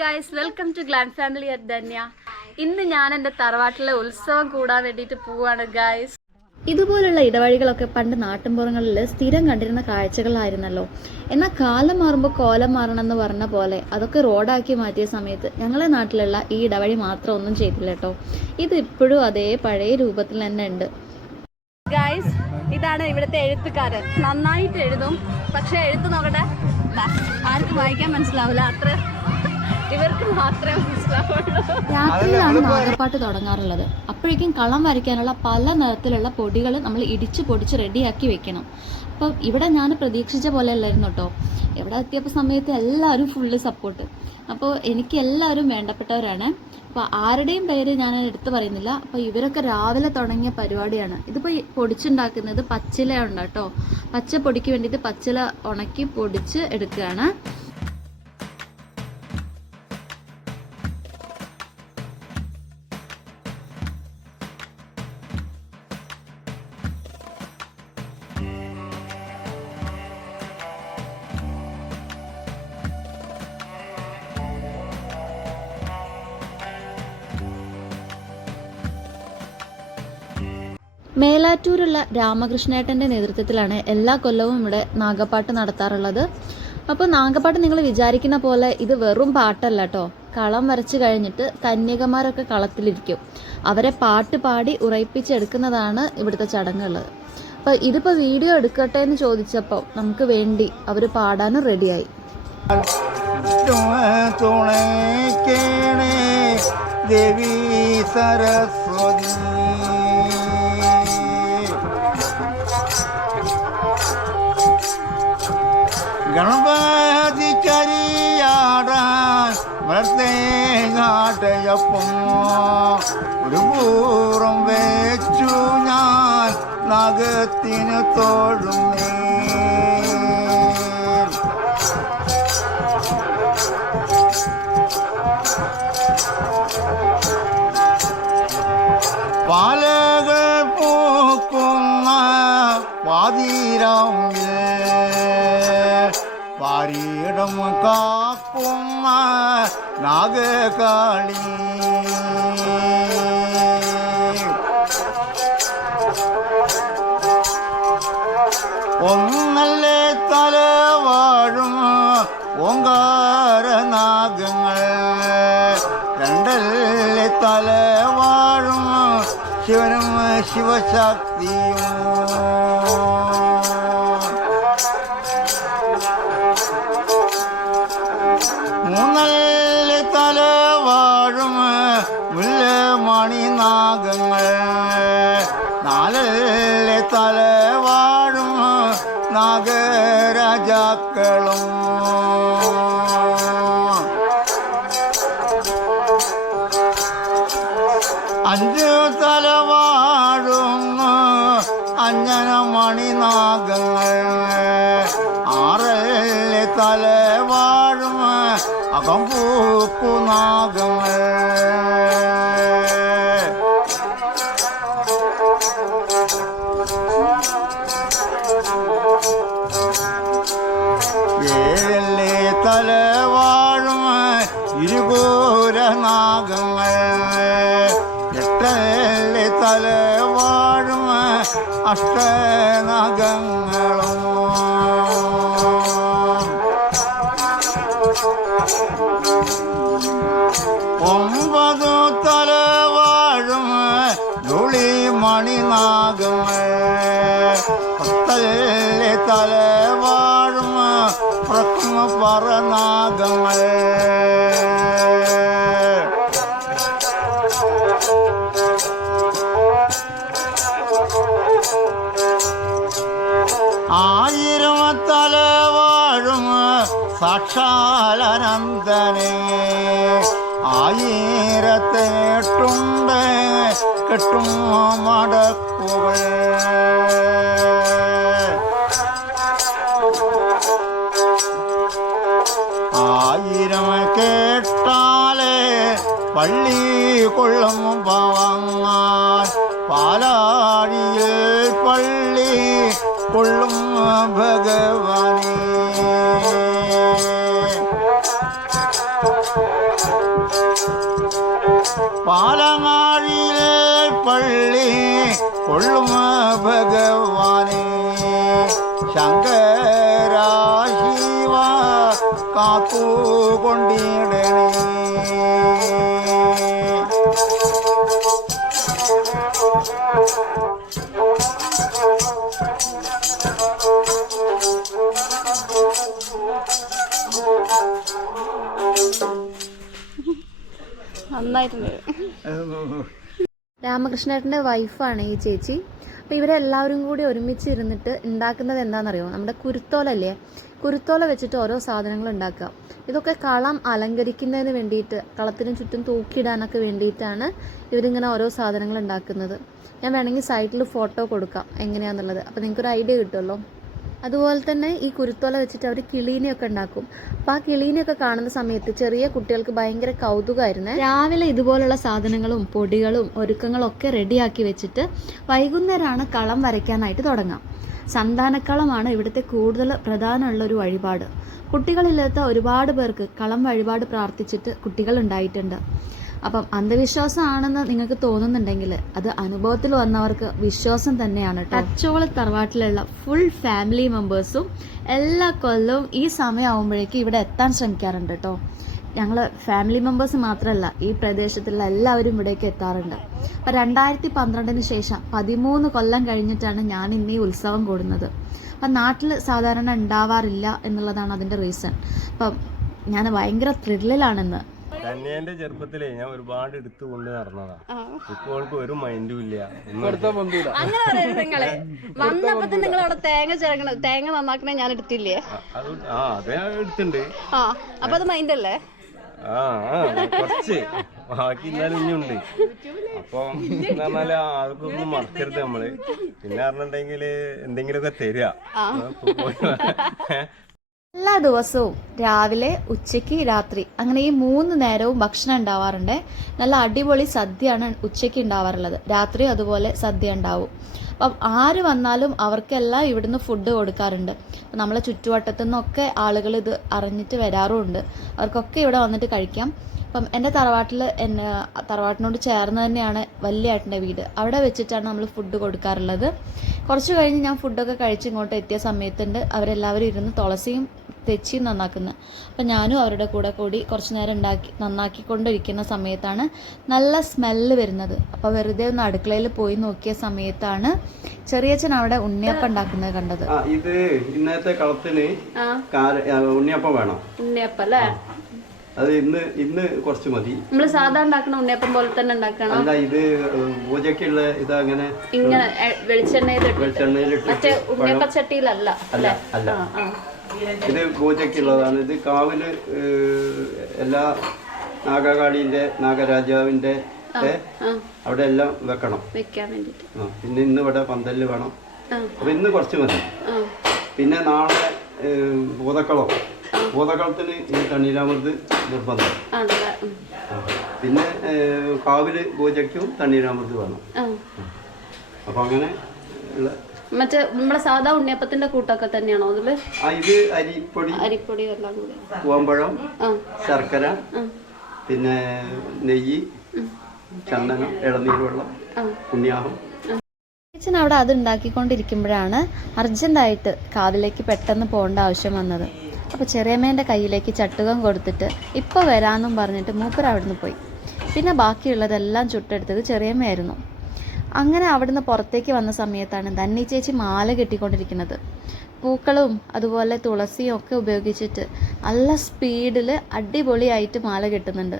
Guys welcome to glam family at Dhanya ഇന്ന് ഞാൻ എന്റെ തറവാട്ടിലെ ഉത്സവം കൂടാൻ വേണ്ടിയിട്ട് പോവാണ് ഗായ്സ് ഇതുപോലുള്ള ഇടവഴികളൊക്കെ പണ്ട് നാട്ടിൻപുറങ്ങളിൽ സ്ഥിരം കണ്ടിരുന്ന കാഴ്ചകളായിരുന്നല്ലോ. എന്നാൽ കാലം മാറുമ്പോൾ കോലം മാറണം എന്ന് പറഞ്ഞ പോലെ അതൊക്കെ റോഡാക്കി മാറ്റിയ സമയത്ത് ഞങ്ങളെ നാട്ടിലുള്ള ഈ ഇടവഴി മാത്രം ഒന്നും ചെയ്തില്ല കേട്ടോ. ഇത് ഇപ്പോഴും അതേ പഴയ രൂപത്തിൽ തന്നെ ഉണ്ട്. ഗായ്സ് ഇതാണ് ഇവിടുത്തെ എഴുത്തുകാരൻ. നന്നായിട്ട് എഴുതും. പക്ഷെ എഴുത്ത് നോക്കട്ടെ. ആർക്കും വായിക്കാൻ മനസ്സിലാവില്ല അത്ര ഇവർക്ക് മാത്രമേ മനസ്സിലാവുള്ളൂ. രാത്രിയിലാണ് നാഗപ്പാട്ട് തുടങ്ങാറുള്ളത്. അപ്പോഴേക്കും കളം വരയ്ക്കാനുള്ള പല നിറത്തിലുള്ള പൊടികൾ നമ്മൾ ഇടിച്ച് പൊടിച്ച് റെഡിയാക്കി വെക്കണം. അപ്പം ഇവിടെ ഞാൻ പ്രതീക്ഷിച്ച പോലെ അല്ലായിരുന്നു കേട്ടോ. ഇവിടെ എത്തിയപ്പോൾ സമയത്ത് എല്ലാവരും ഫുള്ള് സപ്പോർട്ട് അപ്പോൾ എനിക്ക് എല്ലാവരും വേണ്ടപ്പെട്ടവരാണ്. അപ്പോൾ ആരുടെയും പേര് ഞാൻ എടുത്തു പറയുന്നില്ല. അപ്പോൾ ഇവരൊക്കെ രാവിലെ തുടങ്ങിയ പരിപാടിയാണ്. ഇതിപ്പോൾ പൊടിച്ചുണ്ടാക്കുന്നത് പച്ചില ഉണ്ട് കേട്ടോ? പച്ച പൊടിക്ക് വേണ്ടിയിട്ട് പച്ചില ഉണക്കി പൊടിച്ച് എടുക്കുകയാണ്. മേലാറ്റൂരുള്ള രാമകൃഷ്ണേട്ടന്റെ നേതൃത്വത്തിലാണ് എല്ലാ കൊല്ലവും ഇവിടെ നാഗപ്പാട്ട് നടത്താറുള്ളത്. അപ്പോൾ നാഗപ്പാട്ട് നിങ്ങൾ വിചാരിക്കുന്ന പോലെ ഇത് വെറും പാട്ടല്ല കേട്ടോ കളം വരച്ച് കഴിഞ്ഞിട്ട് കന്യകമാരൊക്കെ കളത്തിലിരിക്കും. അവരെ പാട്ട് പാടി ഉറയിപ്പിച്ചെടുക്കുന്നതാണ് ഇവിടുത്തെ ചടങ്ങുള്ളത്. അപ്പോൾ ഇതിപ്പോൾ വീഡിയോ എടുക്കട്ടെ എന്ന് ചോദിച്ചപ്പോൾ നമുക്ക് വേണ്ടി അവർ പാടാനും റെഡിയായി. ദേവി സരസ്വതി. ഗണപതി കരിയാടാൻ മൃത്തേങ്ങാട്ടയപ്പം ഒരു പൂർവം വെച്ചു ഞാൻ നഗത്തിന് തോഴുന്നേ പാലകൾ പൂക്കുന്ന പാതിരാവിൽ பாரியிடம் காக்கும் நாககாளி. ஒன்னல்ல தல வாழும் ஓங்கார நாகங்கள். ரெண்டல்ல தல வாழும் சிவனும் சிவசக்தியும் നാഗരാജാക്കളും അഞ്ചു തല വാഴും അഞ്ജന മണി നാഗങ്ങൾ ആറല്ലേ തല വാഴും അകം പൂക്കു എട്ടല്ലേ തല വാഴും അഷ്ടനാഗങ്ങളും. ഒമ്പതു തല വാഴും ധുളി മണിനാഗങ്ങൾ പത്തല്ലേ തല വാഴും പ്രക്മ പറനാഗങ്ങൾ സാക്ഷാലനന്ദനെ ആയിരത്തെട്ടുണ്ട് കെട്ടും മടക്കുകൾ ആയിരം കേട്ടാലേ പള്ളി കൊള്ളും പവങ്ങാൻ പാലാഴിയിൽ പള്ളി കൊള്ളും பாலமாழிலே பள்ளி கொள்ளும பகவானே. சங்கரா சிவா காத்து கொண்டிடனே. നന്നായിട്ടുണ്ട്. രാമകൃഷ്ണേട്ടന്റെ വൈഫാണ് ഈ ചേച്ചി. അപ്പോൾ ഇവരെല്ലാവരും കൂടി ഒരുമിച്ച് ഇരുന്നിട്ട് ഉണ്ടാക്കുന്നത് എന്താണെന്നറിയോ നമ്മുടെ കുരുത്തോലല്ലേ? കുരുത്തോല വെച്ചിട്ട് ഓരോ സാധനങ്ങൾ ഉണ്ടാക്കുക. ഇതൊക്കെ കളം അലങ്കരിക്കുന്നതിന് വേണ്ടിയിട്ട് കളത്തിന് ചുറ്റും തൂക്കിയിടാനൊക്കെ വേണ്ടിയിട്ടാണ് ഇവരിങ്ങനെ ഓരോ സാധനങ്ങൾ ഉണ്ടാക്കുന്നത്. ഞാൻ വേണമെങ്കിൽ സൈറ്റിൽ ഫോട്ടോ കൊടുക്കാം എങ്ങനെയാണെന്നുള്ളത് അപ്പോൾ നിങ്ങൾക്കൊരു ഐഡിയ കിട്ടുമല്ലോ? അതുപോലെ തന്നെ ഈ കുരുത്തോല വെച്ചിട്ട് അവർ കിളീനെയൊക്കെ ഉണ്ടാക്കും. അപ്പം ആ കിളീനെയൊക്കെ കാണുന്ന സമയത്ത് ചെറിയ കുട്ടികൾക്ക് ഭയങ്കര കൗതുകമായിരുന്നു. രാവിലെ ഇതുപോലുള്ള സാധനങ്ങളും പൊടികളും ഒരുക്കങ്ങളും ഒക്കെ റെഡിയാക്കി വെച്ചിട്ട് വൈകുന്നേരമാണ് കളം വരയ്ക്കാനായിട്ട് തുടങ്ങാം. സന്താനക്കളമാണ് ഇവിടുത്തെ കൂടുതൽ പ്രധാനമുള്ള ഒരു വഴിപാട്. കുട്ടികളില്ലാത്ത ഒരുപാട് പേർക്ക് കളം വഴിപാട് പ്രാർത്ഥിച്ചിട്ട് കുട്ടികൾ ഉണ്ടായിട്ടുണ്ട്. അപ്പം അന്ധവിശ്വാസമാണെന്ന് നിങ്ങൾക്ക് തോന്നുന്നുണ്ടെങ്കിൽ അത് അനുഭവത്തിൽ വന്നവർക്ക് വിശ്വാസം തന്നെയാണ് ടച്ചോള തറവാട്ടിലുള്ള ഫുൾ ഫാമിലി മെമ്പേഴ്സും എല്ലാ കൊല്ലവും ഈ സമയമാകുമ്പോഴേക്കും ഇവിടെ എത്താൻ ശ്രമിക്കാറുണ്ട് കേട്ടോ ഞങ്ങൾ ഫാമിലി മെമ്പേഴ്സ് മാത്രമല്ല ഈ പ്രദേശത്തുള്ള എല്ലാവരും ഇവിടേക്ക് എത്താറുണ്ട്. അപ്പം രണ്ടായിരത്തി പന്ത്രണ്ടിന് ശേഷം പതിമൂന്ന് കൊല്ലം കഴിഞ്ഞിട്ടാണ് ഞാൻ ഇന്ന് ഈ ഉത്സവം കൂടുന്നത്. അപ്പം നാട്ടിൽ സാധാരണ ഉണ്ടാവാറില്ല എന്നുള്ളതാണ് അതിന്റെ റീസൺ അപ്പം ഞാൻ ഭയങ്കര ത്രില്ലിലാണെന്ന് ധന്യേന്റെ ചെറുപ്പത്തിലേ ഞാൻ ഒരുപാട് എടുത്തു കൊണ്ട് നടന്നതാ. ഇപ്പൊ അവൾക്ക് ഒരു മൈൻഡും ഇല്ല. അങ്ങനെ പറയരുത് നിങ്ങൾ. വന്നപ്പോ നിങ്ങൾ അവിടെ തേങ്ങ ചേർക്കണ തേങ്ങ നന്നാക്കണേ ഞാൻ എടുത്തില്ലേ? ആ, അത് ഞാൻ ആ അപ്പൊ അത് മൈൻഡ് അല്ലേ ആ കുറച്ച്. ബാക്കി എന്നാലും ഇനിയുണ്ട് അപ്പൊ പറഞ്ഞാൽ ആൾക്കൊന്നും മറക്കരുത് നമ്മൾ. പിന്നെ പറഞ്ഞിട്ടുണ്ടെങ്കിൽ എന്തെങ്കിലുമൊക്കെ തരിക എല്ലാ ദിവസവും രാവിലെ ഉച്ചയ്ക്ക് രാത്രി. അങ്ങനെ ഈ മൂന്ന് നേരവും ഭക്ഷണം ഉണ്ടാവാറുണ്ട്. നല്ല അടിപൊളി സദ്യയാണ് ഉച്ചയ്ക്ക് ഉണ്ടാവാറുള്ളത്. രാത്രി അതുപോലെ സദ്യ ഉണ്ടാവും. അപ്പം ആര് വന്നാലും അവർക്കെല്ലാം ഇവിടുന്ന് ഫുഡ് കൊടുക്കാറുണ്ട്. നമ്മളെ ചുറ്റുവട്ടത്തു നിന്നൊക്കെ ആളുകൾ ഇത് അറിഞ്ഞിട്ട് വരാറുമുണ്ട്. അവർക്കൊക്കെ ഇവിടെ വന്നിട്ട് കഴിക്കാം. അപ്പം എന്റെ തറവാട്ടിൽ എന്നെ തറവാട്ടിനോട് ചേർന്ന് തന്നെയാണ് വലിയ ഏട്ടന്റെ വീട്. അവിടെ വെച്ചിട്ടാണ് നമ്മൾ ഫുഡ് കൊടുക്കാറുള്ളത്. കുറച്ച് കഴിഞ്ഞ് ഞാൻ ഫുഡൊക്കെ കഴിച്ച് ഇങ്ങോട്ട് എത്തിയ സമയത്തുണ്ട്. അവരെല്ലാവരും ഇരുന്ന് തുളസിയും തെച്ചിയും നന്നാക്കുന്നത് അപ്പം ഞാനും അവരുടെ കൂടെ കൂടി കുറച്ച് നേരം ഉണ്ടാക്കി നന്നാക്കിക്കൊണ്ടിരിക്കുന്ന സമയത്താണ് നല്ല സ്മെല്ല് വരുന്നത്. അപ്പോൾ വെറുതെ ഒന്ന് അടുക്കളയിൽ പോയി നോക്കിയ സമയത്താണ് ചെറിയച്ഛൻ അവിടെ ഉണ്ണിയപ്പം ഉണ്ടാക്കുന്നത് കണ്ടത്. ഇത് ഇന്നത്തെ കളത്തിന് ഉണ്ണിയപ്പം വേണം. ഉണ്ണിയപ്പം അല്ലേ? അത് ഇന്ന് ഇന്ന് കുറച്ച് മതി. നമ്മൾ സാധാ ഉണ്ടാക്കണ ഉണ്ണിയപ്പം പോലെ തന്നെ ഉണ്ടാക്കണം. അല്ല ഇത് പൂജക്കുള്ള ഇത് അങ്ങനെ ഇങ്ങനെ വെളിച്ചെണ്ണയിൽ വെളിച്ചെണ്ണയിലിട്ട് വെളിച്ചെണ്ണയിലിട്ട് മറ്റേ ഉണ്ണിയപ്പച്ചട്ടിയിലല്ല അല്ല അല്ല? ആ. ഇത് പൂജയ്ക്കുള്ളതാണ്. ഇത് കാവിൽ എല്ലാ നാഗകാളിന്റെ നാഗരാജാവിന്റെ അവിടെ എല്ലാം വെക്കണം. വെക്കാൻ വേണ്ടിട്ട്. പിന്നെ ഇന്ന് ഇവിടെ പന്തൽ വേണം. അപ്പൊ ഇന്ന് കുറച്ച് മതി. പിന്നെ നാളെ ഭൂതക്കളം. ഭൂതക്കളത്തിന് ഈ തണ്ണീരാമൃത് നിർബന്ധം. പിന്നെ കാവിൽ പൂജയ്ക്കും തണ്ണീരാമൃത് വേണം. അപ്പൊ അങ്ങനെ ഉള്ള മറ്റേ നമ്മളെ സാധാ ഉണ്ണിയപ്പത്തിന്റെ കൂട്ടൊക്കെ തന്നെയാണോ അതിൽ? ഇത് അരിപ്പൊടി അരിപ്പൊടി എല്ലാം കൂടി. പൂവമ്പഴം ശർക്കര പിന്നെ നെയ്യ് ചന്ദനം ഇളനീർ വെള്ളം അച്ഛൻ അവിടെ അത് ഉണ്ടാക്കിക്കൊണ്ടിരിക്കുമ്പോഴാണ് അർജന്റായിട്ട് കാവിലേക്ക് പെട്ടെന്ന് പോകേണ്ട ആവശ്യം വന്നത്. അപ്പോൾ ചെറിയമ്മേന്റെ കയ്യിലേക്ക് ചട്ടുകം കൊടുത്തിട്ട് ഇപ്പോൾ വരാമെന്നും പറഞ്ഞിട്ട് മൂപ്പർ അവിടുന്ന് പോയി. പിന്നെ ബാക്കിയുള്ളതെല്ലാം ചുട്ടെടുത്തത് ചെറിയമ്മയായിരുന്നു. അങ്ങനെ അവിടുന്ന് പുറത്തേക്ക് വന്ന സമയത്താണ് ധന്നി ചേച്ചി മാല കെട്ടിക്കൊണ്ടിരിക്കുന്നത്. പൂക്കളും അതുപോലെ തുളസിയും ഒക്കെ ഉപയോഗിച്ചിട്ട് നല്ല സ്പീഡിൽ അടിപൊളിയായിട്ട് മാല കെട്ടുന്നുണ്ട്.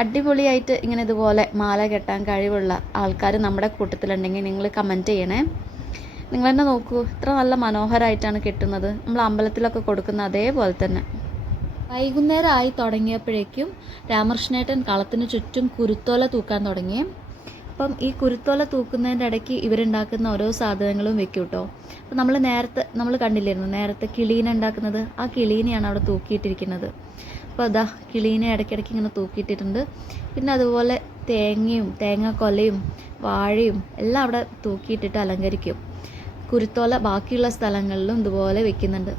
അടിപൊളിയായിട്ട് ഇങ്ങനെ ഇതുപോലെ മാല കെട്ടാൻ കഴിവുള്ള ആൾക്കാർ നമ്മുടെ കൂട്ടത്തിലുണ്ടെങ്കിൽ നിങ്ങൾ കമന്റ് ചെയ്യണേ. നിങ്ങൾ തന്നെ നോക്കൂ ഇത്ര നല്ല മനോഹരമായിട്ടാണ് കിട്ടുന്നത്. നമ്മൾ അമ്പലത്തിലൊക്കെ കൊടുക്കുന്ന അതേപോലെ തന്നെ. വൈകുന്നേരമായി തുടങ്ങിയപ്പോഴേക്കും രാമകൃഷ്ണേട്ടൻ കളത്തിന് ചുറ്റും കുരുത്തോല തൂക്കാൻ തുടങ്ങി. അപ്പം ഈ കുരുത്തോല തൂക്കുന്നതിന്റെ ഇടയ്ക്ക് ഇവരുണ്ടാക്കുന്ന ഓരോ സാധനങ്ങളും വെക്കും കേട്ടോ അപ്പം നമ്മൾ നേരത്തെ നമ്മൾ കണ്ടില്ലായിരുന്നു? നേരത്തെ കിളീനെ ഉണ്ടാക്കുന്നത്. ആ കിളീനെയാണ് അവിടെ തൂക്കിയിട്ടിരിക്കുന്നത്. അപ്പോൾ അതാ കിളീനെ ഇടയ്ക്കിടയ്ക്ക് ഇങ്ങനെ തൂക്കിയിട്ടിട്ടുണ്ട്. പിന്നെ അതുപോലെ തേങ്ങയും തേങ്ങാക്കൊലയും വാഴയും എല്ലാം അവിടെ തൂക്കിയിട്ടിട്ട് അലങ്കരിക്കും. കുരുത്തോല ബാക്കിയുള്ള സ്ഥലങ്ങളിലും ഇതുപോലെ വെക്കുന്നുണ്ട്.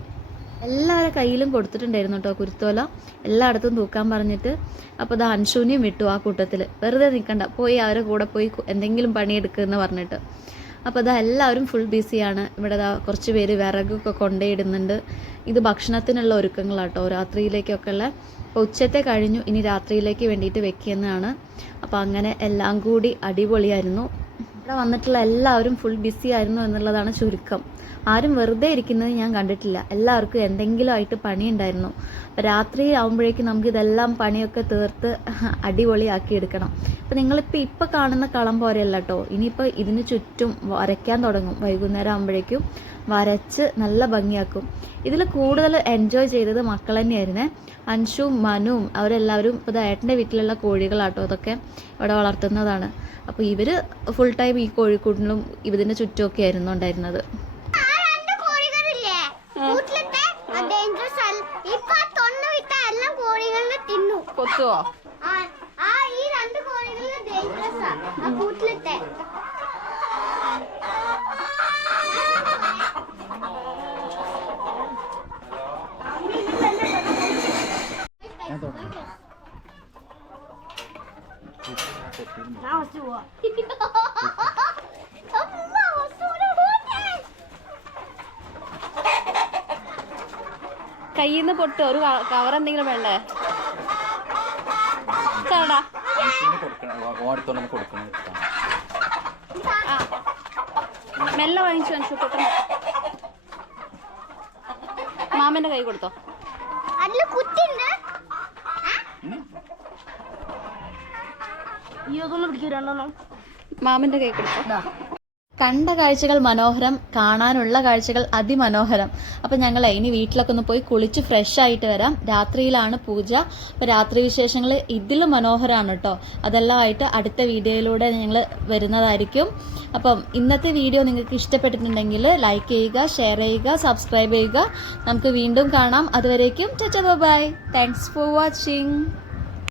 എല്ലാവരുടെ കയ്യിലും കൊടുത്തിട്ടുണ്ടായിരുന്നു കേട്ടോ കുരുത്തോല. എല്ലായിടത്തും തൂക്കാൻ പറഞ്ഞിട്ട്. അപ്പോൾ അത് അൻഷൂനിയും വിട്ടു ആ കൂട്ടത്തിൽ വെറുതെ നിൽക്കണ്ട പോയി അവരെ കൂടെ പോയി എന്തെങ്കിലും പണിയെടുക്കുമെന്ന് പറഞ്ഞിട്ട്. അപ്പോൾ അതാ എല്ലാവരും ഫുൾ ബിസിയാണ് ഇവിടെ കുറച്ച് പേര് വിറകൊക്കെ കൊണ്ടേയിടുന്നുണ്ട്. ഇത് ഭക്ഷണത്തിനുള്ള ഒരുക്കങ്ങളാട്ടോ രാത്രിയിലേക്കൊക്കെ ഉള്ള അപ്പോൾ ഉച്ചത്തെ കഴിഞ്ഞു. ഇനി രാത്രിയിലേക്ക് വേണ്ടിയിട്ട് വെക്കുന്നതാണ് അപ്പോൾ അങ്ങനെ എല്ലാം കൂടി അടിപൊളിയായിരുന്നു. ഇവിടെ വന്നിട്ടുള്ള എല്ലാവരും ഫുൾ ബിസി ആയിരുന്നു എന്നുള്ളതാണ് ചുരുക്കം. ആരും വെറുതെ ഇരിക്കുന്നത് ഞാൻ കണ്ടിട്ടില്ല. എല്ലാവർക്കും എന്തെങ്കിലും ആയിട്ട് പണിയുണ്ടായിരുന്നു. രാത്രി ആകുമ്പോഴേക്കും നമുക്ക് ഇതെല്ലാം പണിയൊക്കെ തീർത്ത് അടിപൊളിയാക്കി എടുക്കണം. അപ്പോൾ നിങ്ങളിപ്പോൾ ഇപ്പോൾ കാണുന്ന കളം പോലെയല്ല കേട്ടോ ഇനിയിപ്പോൾ ഇതിന് ചുറ്റും വരയ്ക്കാൻ തുടങ്ങും. വൈകുന്നേരം ആകുമ്പോഴേക്കും വരച്ച് നല്ല ഭംഗിയാക്കും. ഇതിൽ കൂടുതൽ എൻജോയ് ചെയ്തത് മക്കൾ തന്നെയായിരുന്നു. അൻഷും മനുവും അവരെല്ലാവരും ഇപ്പോൾ ഏട്ടന്റെ വീട്ടിലുള്ള കോഴികളാട്ടോ അതൊക്കെ ഇവിടെ വളർത്തുന്നതാണ്. അപ്പോൾ ഇവർ ഫുൾ ടൈം ഈ കോഴിക്കൂടിനും ഇതിന്റെ ചുറ്റുമൊക്കെ ആയിരുന്നു ഉണ്ടായിരുന്നത് രണ്ട് കോഴികളില്ലേ കൂട്ടിലത്തെ ഡേഞ്ചറസ് അല്ല ഇപ്പൊ ആ തൊണ്ണു വിട്ട എല്ലാം കോഴികളിനെ തിന്നു കൊത്തുവോ ആ ആ ഈ രണ്ട് കോഴികളിൽ ഡേഞ്ചറസ് ആ ആ കൂട്ടിലത്തെ അമ്മ, ഒന്നുകൂടെ പോട്ടെ. കയ്യിൽ പൊട്ട്. ഒരു കവർ എന്തെങ്കിലും വേണ്ടേ? ചേട്ടാ. മെല്ലെ വാങ്ങിച്ചു അൻഷു പെട്ടെന്ന് മാമന്റെ കൈ കൊടുത്തോ. അതിൽ കുത്തിണ്ട് മാമന്റെ കൈ കൊടുത്തോ. കണ്ട കാഴ്ചകൾ മനോഹരം കാണാനുള്ള കാഴ്ചകൾ അതിമനോഹരം. അപ്പം ഞങ്ങൾ ഇനി വീട്ടിലൊക്കെ ഒന്ന് പോയി കുളിച്ച് ഫ്രഷ് ആയിട്ട് വരാം. രാത്രിയിലാണ് പൂജ. അപ്പം രാത്രി വിശേഷങ്ങൾ ഇതിലും മനോഹരമാണ് കേട്ടോ അതെല്ലാം ആയിട്ട് അടുത്ത വീഡിയോയിലൂടെ ഞങ്ങൾ വരുന്നതായിരിക്കും. അപ്പം ഇന്നത്തെ വീഡിയോ നിങ്ങൾക്ക് ഇഷ്ടപ്പെട്ടിട്ടുണ്ടെങ്കിൽ ലൈക്ക് ചെയ്യുക ഷെയർ ചെയ്യുക സബ്സ്ക്രൈബ് ചെയ്യുക. നമുക്ക് വീണ്ടും കാണാം. അതുവരേക്കും ചച്ച ബൈ താങ്ക്സ് ഫോർ വാച്ചിങ്